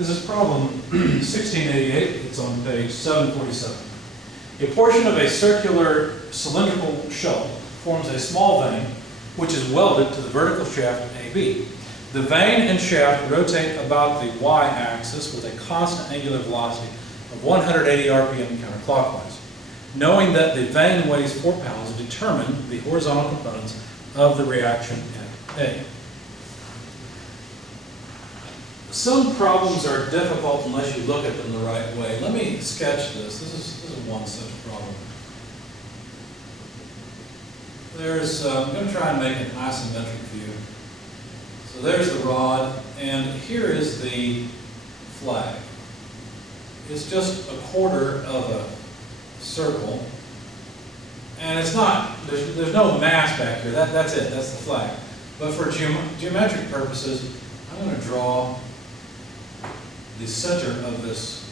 This is problem 1688. It's on page 747. A portion of a circular cylindrical shell forms a small vane which is welded to the vertical shaft AB. The vane and shaft rotate about the y-axis with a constant angular velocity of 180 rpm counterclockwise. Knowing that the vane weighs 4 pounds, determine the horizontal components of the reaction at A. Some problems are difficult unless you look at them the right way. Let me sketch this. This is one such problem. I'm going to try and make an isometric view. So there's the rod, and here is the flag. It's just a quarter of a circle, and it's not, there's no mass back here. That's it, that's the flag. But for geometric purposes, I'm going to draw the center of this,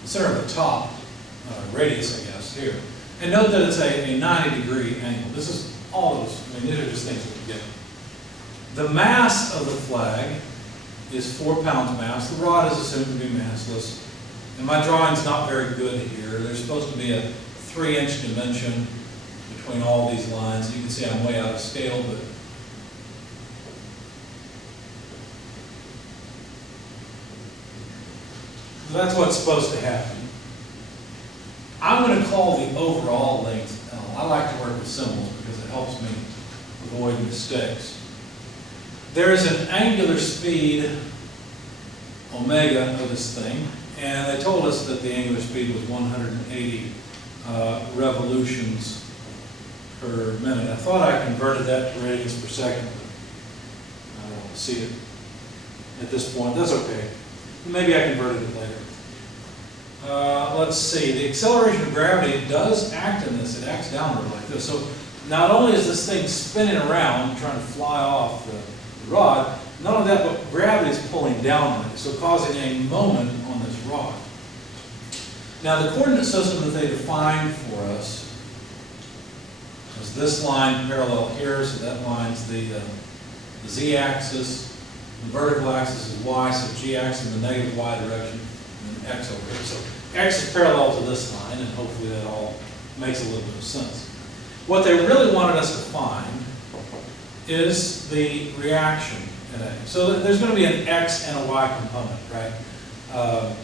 the center of the top radius, I guess, here. And note that it's a 90-degree angle. This is all those, these are just things that we get. The mass of the flag is 4 pounds mass. The rod is assumed to be massless. And my drawing's not very good here. There's supposed to be a 3-inch dimension between all these lines. You can see I'm way out of scale, but that's what's supposed to happen. I'm going to call the overall length L. I like to work with symbols because it helps me avoid mistakes. There is an angular speed, omega, of this thing, and they told us that the angular speed was 180 revolutions per minute. I thought I converted that to radians per second, but I don't see it at this point. That's okay. Maybe I converted it later. Let's see. The acceleration of gravity does act in this. It acts downward like this. So not only is this thing spinning around, trying to fly off the rod, not only that, but gravity is pulling downward, so causing a moment on this rod. Now, the coordinate system that they defined for us is this line parallel here, so that line's the z-axis. The vertical axis is y, so g-axis in the negative y direction, and then x over here. So x is parallel to this line, and hopefully that all makes a little bit of sense. What they really wanted us to find is the reaction at A. So there's going to be an x and a y component, right? I'm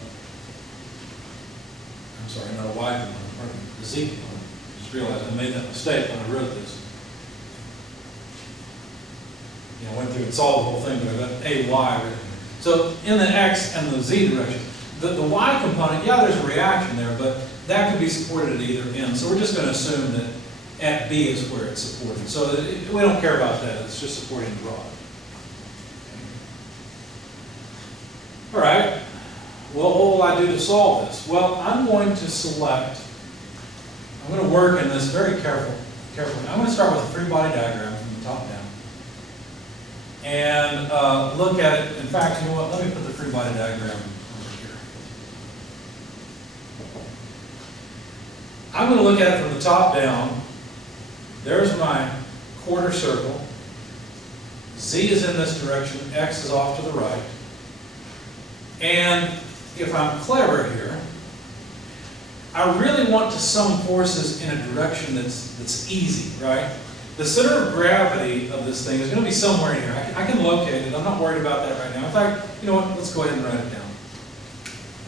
sorry, not a y component, pardon me, the z component. Just realized I made that mistake when I wrote this. I went through and solved the whole thing, but I got a y written here. So in the x and the z direction, the y component, yeah, there's a reaction there, but that could be supported at either end. So we're just going to assume that at B is where it's supported. So we don't care about that. It's just supporting the rod. All right. Well, what will I do to solve this? Well, I'm going to work in this very carefully. I'm going to start with a free body diagram from the top down. And look at it. In fact, you know what? Let me put the free body diagram over here. I'm going to look at it from the top down. There's my quarter circle. Z is in this direction. X is off to the right. And if I'm clever here, I really want to sum forces in a direction that's easy, right? The center of gravity of this thing is going to be somewhere in here. I can locate it. I'm not worried about that right now. In fact, you know what? Let's go ahead and write it down.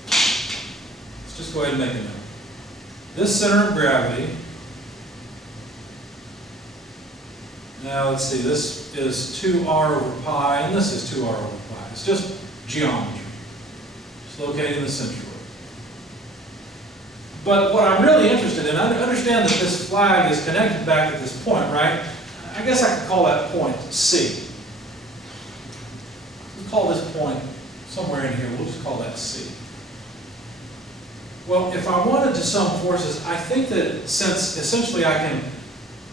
Let's just go ahead and make a note. This center of gravity, now let's see, this is 2r over pi, and this is 2r over pi. It's just geometry. Just locating the centroid. But what I'm really interested in, I understand that this flag is connected back at this point, right? I guess I could call that point C. We'll call this point somewhere in here. We'll just call that C. Well, if I wanted to sum forces, I think that since essentially I can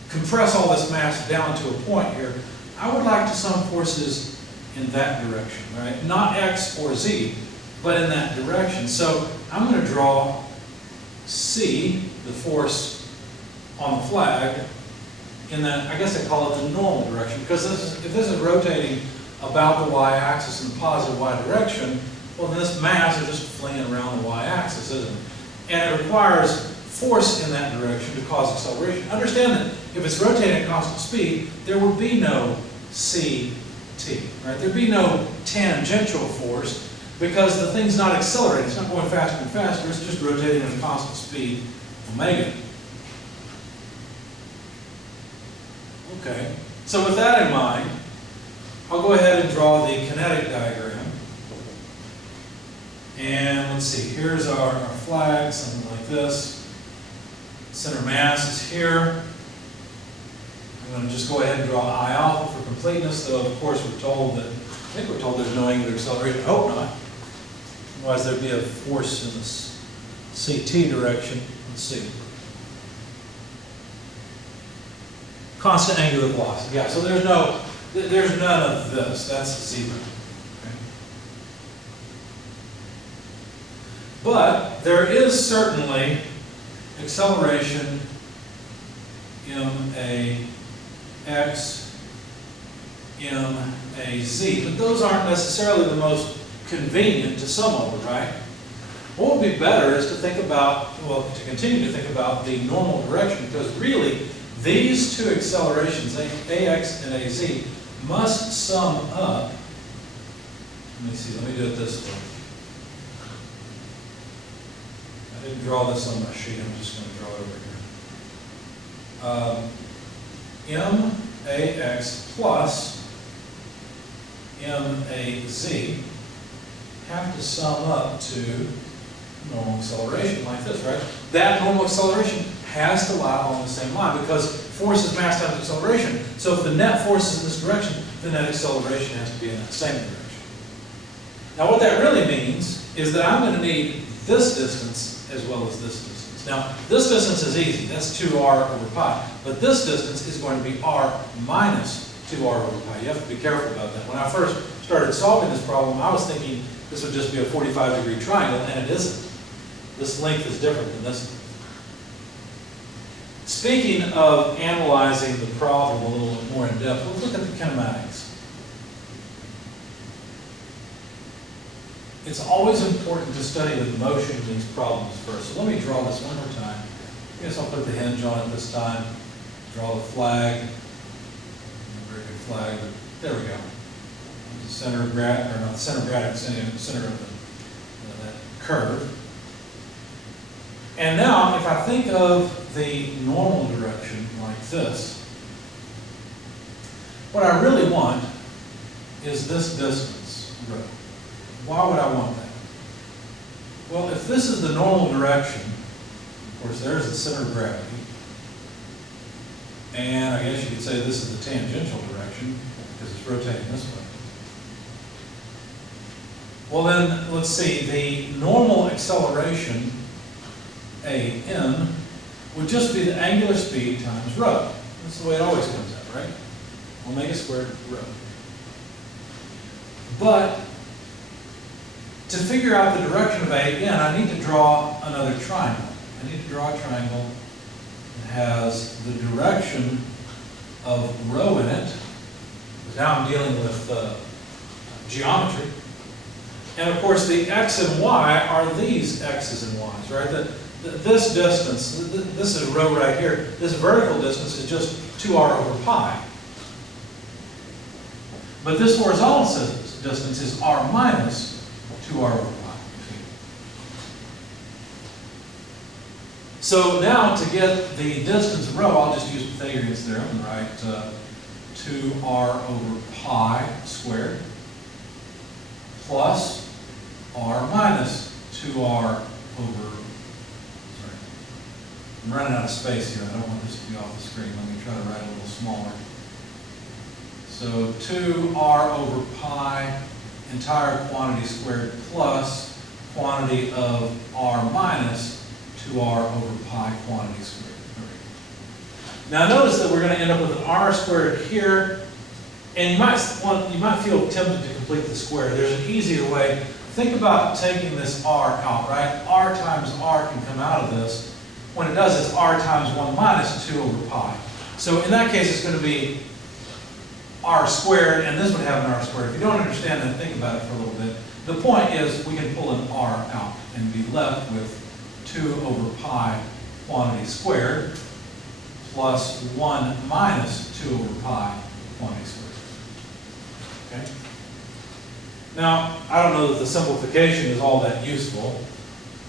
compress all this mass down to a point here, I would like to sum forces in that direction, right? Not X or Z, but in that direction. So I'm going to draw C, the force on the flag, in that, I guess I call it the normal direction, because if this is rotating about the y-axis in the positive y direction, well, then this mass is just flinging around the y-axis, isn't it? And it requires force in that direction to cause acceleration. Understand that if it's rotating at constant speed, there would be no CT, right? There'd be no tangential force because the thing's not accelerating. It's not going faster and faster. It's just rotating at a constant speed, omega. Okay, so with that in mind, I'll go ahead and draw the kinetic diagram. And let's see, here's our flag, something like this. Center mass is here. I'm going to just go ahead and draw I alpha for completeness, though of course we're told that, I think we're told there's no angular acceleration. I hope not. Otherwise there'd be a force in this CT direction. Let's see. Constant angular velocity. Yeah, so there's none of this. That's 0. Okay. But there is certainly acceleration m(a)x, m(a)z, but those aren't necessarily the most convenient to sum over, right? What would be better is to think about, well, to continue to think about the normal direction, because really these two accelerations, ax and az, must sum up. Let me see, let me do it this way. I didn't draw this on my sheet, I'm just going to draw it over here. max plus maz have to sum up to normal acceleration like this, right? That normal acceleration has to lie along the same line because force is mass times acceleration. So if the net force is in this direction, the net acceleration has to be in that same direction. Now what that really means is that I'm going to need this distance as well as this distance. Now this distance is easy, that's 2r over pi, but this distance is going to be r minus 2r over pi. You have to be careful about that. When I first started solving this problem, I was thinking this would just be a 45-degree triangle, and it isn't. This length is different than this length. Speaking of analyzing the problem a little bit more in depth, let's look at the kinematics. It's always important to study the motion of these problems first. So let me draw this one more time. I guess I'll put the hinge on it this time. Draw the flag. Not a very good flag, but there we go. The center of gravity, or not the center of gravity, center of that curve. And now, if I think of the normal direction like this, what I really want is this distance, rho. Why would I want that? Well, if this is the normal direction, of course there's the center of gravity, and I guess you could say this is the tangential direction because it's rotating this way. Well then, let's see, the normal acceleration, a(n), would just be the angular speed times rho. That's the way it always comes out, right? Omega squared rho. But to figure out the direction of a(n), I need to draw another triangle. I need to draw a triangle that has the direction of rho in it, because now I'm dealing with geometry. And of course, the x and y are these x's and y's, right? This distance, this is rho right here, this vertical distance is just 2r over pi. But this horizontal distance is r minus 2r over pi. So now to get the distance rho, I'll just use Pythagorean's theorem and write 2r over pi squared plus r minus 2r over, sorry, I'm running out of space here. I don't want this to be off the screen. Let me try to write a little smaller. So 2r over pi entire quantity squared plus quantity of r minus 2r over pi quantity squared. Now notice that we're going to end up with an r squared here, and you might feel tempted to complete the square. There's an easier way. Think about taking this r out, right? R times r can come out of this. When it does, it's r times 1 minus 2 over pi. So in that case, it's going to be r squared, and this would have an r squared. If you don't understand that, think about it for a little bit. The point is we can pull an r out and be left with 2 over pi quantity squared plus 1 minus 2 over pi quantity squared. Okay? Now, I don't know that the simplification is all that useful.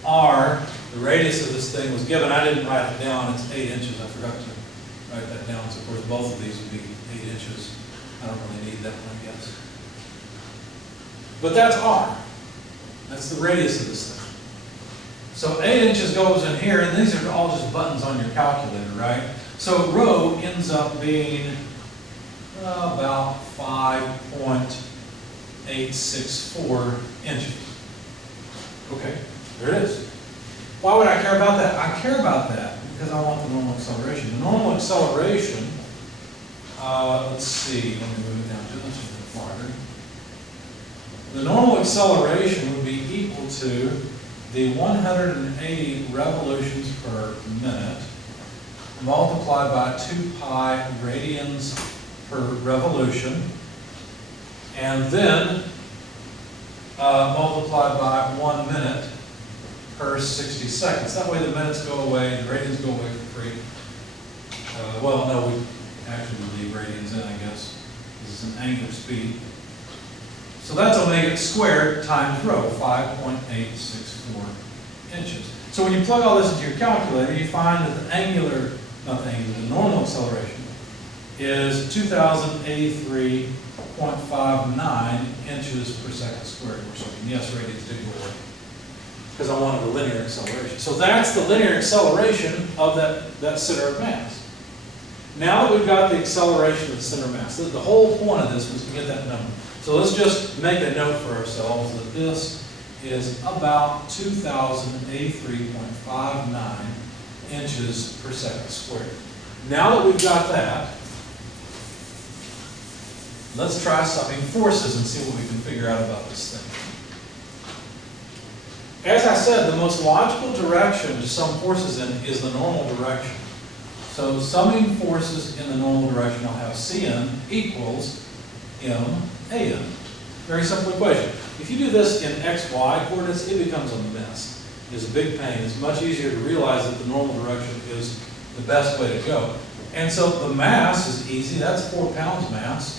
R, the radius of this thing was given. I didn't write it down. It's 8 inches. I forgot to write that down. So, of course, both of these would be 8 inches. I don't really need that one, I guess. But that's R. That's the radius of this thing. So 8 inches goes in here, and these are all just buttons on your calculator, right? So rho ends up being about 5.864 inches. Okay, there it is. Why would I care about that? I care about that because I want the normal acceleration. The normal acceleration, let's see, let me move it down just a bit farther. The normal acceleration would be equal to the 180 revolutions per minute multiplied by 2 pi radians per revolution, and then multiplied by 1 minute per 60 seconds. That way the minutes go away, the radians go away for free. Well, no, we actually leave radians in, I guess. This is an angular speed. So that's omega squared times rho, 5.864 inches. So when you plug all this into your calculator, you find that the angular, not the angular, the normal acceleration is 2,083.59 inches per second squared. We're talking, yes, radians did go away, because I wanted a linear acceleration. So that's the linear acceleration of that center of mass. Now that we've got the acceleration of the center of mass, the whole point of this was to get that number. So let's just make a note for ourselves that this is about 2,083.59 inches per second squared. Now that we've got that, let's try summing forces and see what we can figure out about this thing. As I said, the most logical direction to sum forces in is the normal direction. So summing forces in the normal direction, I'll have Cn equals M AN. Very simple equation. If you do this in XY coordinates, it becomes a mess. It's a big pain. It's much easier to realize that the normal direction is the best way to go. And so the mass is easy. That's 4 pounds mass.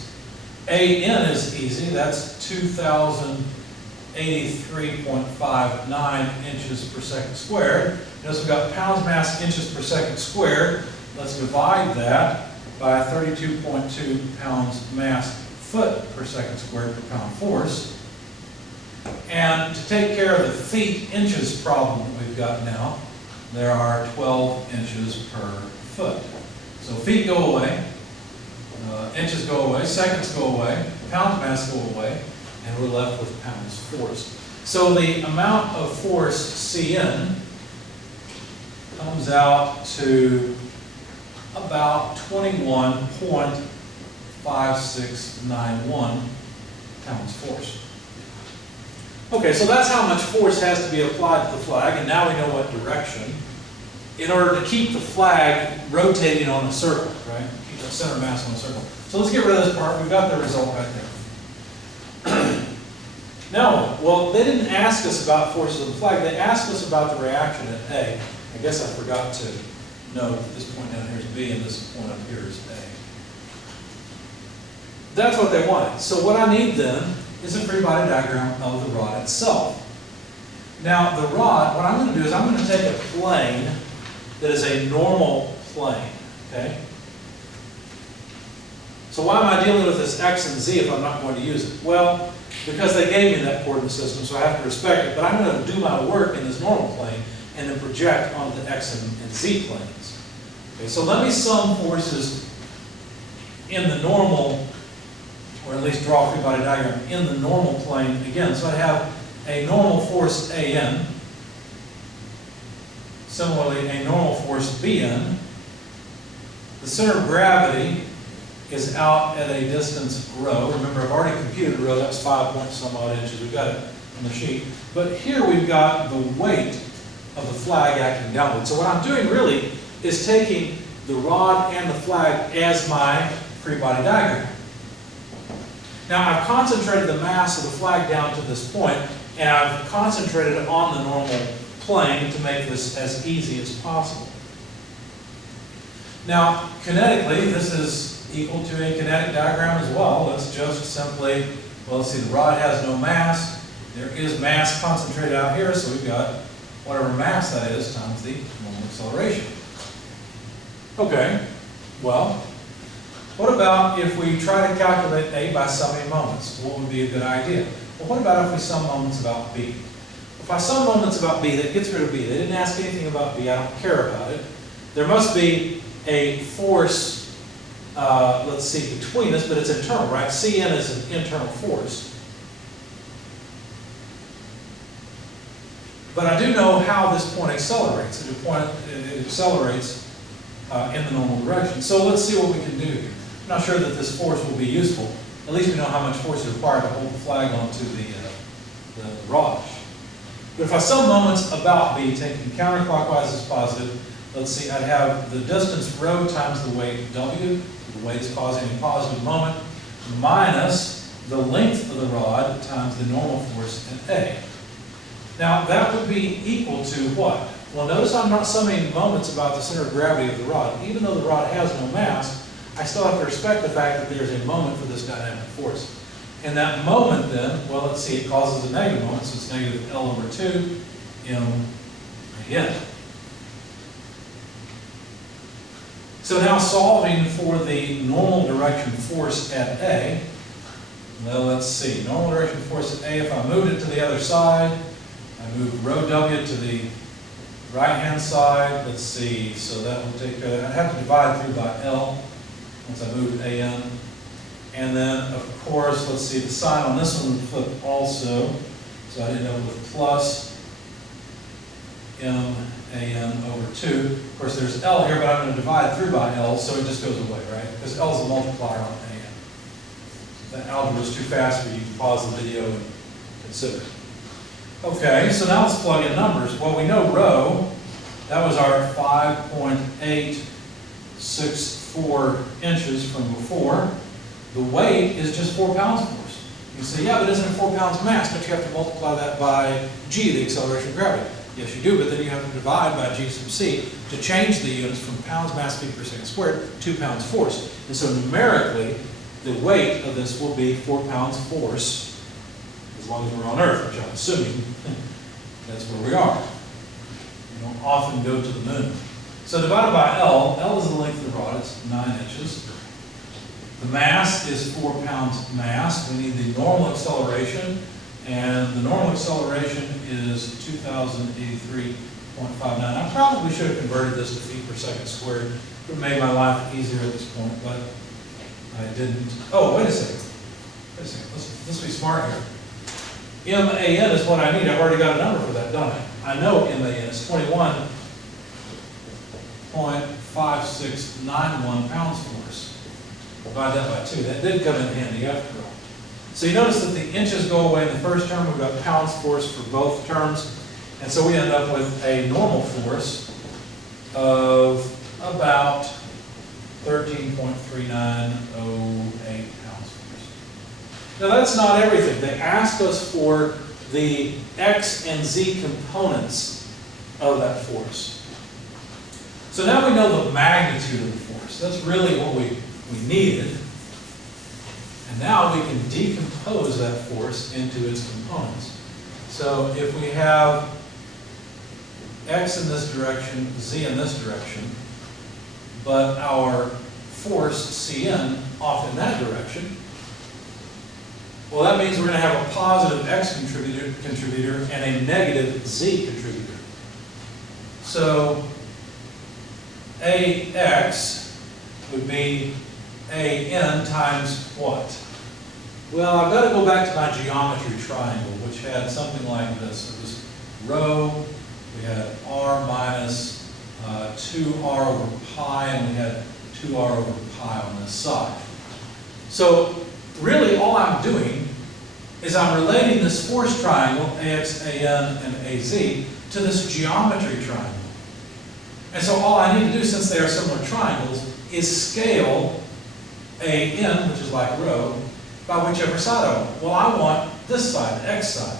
AN is easy. That's 2,083.59 inches per second squared. Notice we've got pounds mass, inches per second squared. Let's divide that by 32.2 pounds mass foot per second squared per pound force. And to take care of the feet inches problem that we've got now, there are 12 inches per foot. So feet go away, inches go away, seconds go away, pounds mass go away, and we're left with pounds force. So the amount of force Cn comes out to about 21.5691 pounds force. Okay, so that's how much force has to be applied to the flag, and now we know what direction, in order to keep the flag rotating on a circle, right? Keep the center mass on a circle. So let's get rid of this part. We've got the result right there. Now, well, they didn't ask us about forces of the flag. They asked us about the reaction at A. I guess I forgot to note that this point down here is B and this point up here is A. That's what they wanted. So what I need then is a free body diagram of the rod itself. Now the rod, what I'm going to do is I'm going to take a plane that is a normal plane, okay? So why am I dealing with this X and Z if I'm not going to use it? Well, because they gave me that coordinate system, so I have to respect it, but I'm going to do my work in this normal plane and then project onto the X and Z planes. Okay, so let me sum forces in the normal, or at least draw a free body diagram in the normal plane again. So I have a normal force AN, similarly a normal force BN. The center of gravity is out at a distance rho. Remember, I've already computed rho, that's 5 point some odd inches. We've got it on the sheet. But here we've got the weight of the flag acting downward. So what I'm doing really is taking the rod and the flag as my free body diagram. Now I've concentrated the mass of the flag down to this point, and I've concentrated it on the normal plane to make this as easy as possible. Now, kinetically, this is equal to a kinetic diagram as well. Let's just simply, well, let's see, the rod has no mass. There is mass concentrated out here, so we've got whatever mass that is times the normal acceleration. Okay, well, what about if we try to calculate A by summing moments? What would be a good idea? Well, what about if we sum moments about B? If I sum moments about B, that gets rid of B. They didn't ask anything about B. I don't care about it. There must be a force, let's see, between us, but it's internal, right? Cn is an internal force. But I do know how this point accelerates. It accelerates in the normal direction. So let's see what we can do here. I'm not sure that this force will be useful. At least we know how much force is required to hold the flag onto the rod. But if I sum moments about B, taking counterclockwise as positive, let's see, I'd have the distance rho times the weight W, the weight is causing a positive moment, minus the length of the rod times the normal force in A. Now, that would be equal to what? Well, notice I'm not summing moments about the center of gravity of the rod. Even though the rod has no mass, I still have to respect the fact that there's a moment for this dynamic force. And that moment then, well, let's see, it causes a negative moment, so it's negative L over 2 m. So now solving for the normal direction force at A, well, let's see, normal direction force at A, if I moved it to the other side, I move rho W to the right-hand side, let's see, so that will take care of that. I have to divide through by L once I move AN. And then, of course, let's see, the sign on this one would flip also, so I'd end up with plus MAN over 2. Of course, there's L here, but I'm going to divide through by L, so it just goes away, right? Because L is a multiplier on AN. If that algebra is too fast for you, you can pause the video and consider. Okay, so now let's plug in numbers. Well, we know rho, that was our 5.864 inches from before. The weight is just 4 pounds for us. You say, yeah, but isn't it 4 pounds mass? Don't you have to multiply that by g, the acceleration of gravity? Yes, you do, but then you have to divide by g sub c to change the units from pounds mass feet per second squared to pounds force. And so numerically, the weight of this will be 4 pounds force, as long as we're on Earth, which I'm assuming that's where we are. We don't often go to the moon. So divided by L, L is the length of the rod, it's 9 inches. The mass is 4 pounds mass. We need the normal acceleration, and the normal acceleration is 2,083.59. I probably should have converted this to feet per second squared. It would have made my life easier at this point, but I didn't. Oh, wait a second. Wait a second. Let's be smart here. MAN is what I need. I've already got a number for that, don't I? I know MAN is 21.5691 pounds force. Divide that by 2. That did come in handy after all. So you notice that the inches go away in the first term. We've got pounds force for both terms. And so we end up with a normal force of about 13.3908 pounds force. Now that's not everything. They asked us for the x and z components of that force. So now we know the magnitude of the force. That's really what we needed. And now we can decompose that force into its components. So if we have x in this direction, z in this direction, but our force Cn off in that direction, well, that means we're going to have a positive x contributor and a negative z contributor. So AX would be AN times what? Well, I've got to go back to my geometry triangle, which had something like this. It was rho, we had r minus 2r over pi, and we had 2r over pi on this side. So really all I'm doing is I'm relating this force triangle, AX, AN, and AZ, to this geometry triangle. And so all I need to do, since they are similar triangles, is scale AN, which is like rho, by whichever side I want. Well, I want this side, the x side.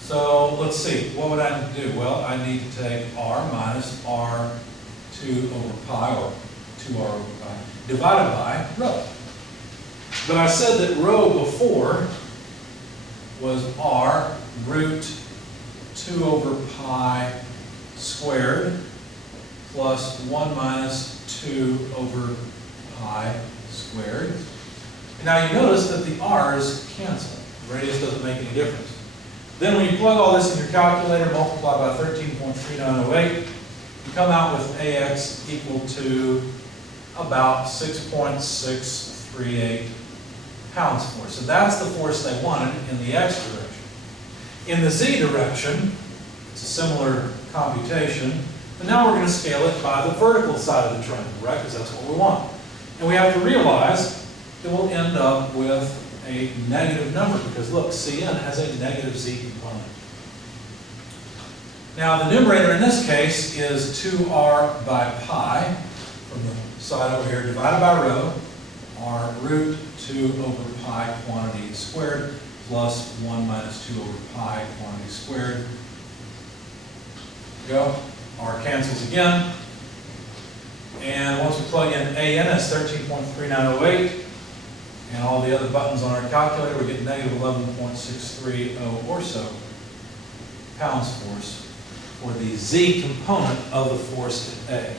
So let's see, what would I need to do? Well, I need to take r minus r2 over pi, or 2r over pi, divided by rho. But I said that rho before was r root 2 over pi squared plus 1 minus 2 over pi squared. Now you notice that the r's cancel. The radius doesn't make any difference. Then when you plug all this in your calculator, multiply by 13.3908, you come out with AX equal to about 6.638 pounds force. So that's the force they wanted in the x direction. In the z direction, it's a similar computation, but now we're going to scale it by the vertical side of the triangle, right? Because that's what we want. And we have to realize that we'll end up with a negative number, because look, Cn has a negative z component. Now the numerator in this case is 2r by pi, from the side over here, divided by rho, r root 2 over pi quantity squared, plus 1 minus 2 over pi quantity squared. Go. R cancels again. And once we plug in AN as 13.3908, and all the other buttons on our calculator, we get negative 11.630 or so pounds force for the z component of the force at A.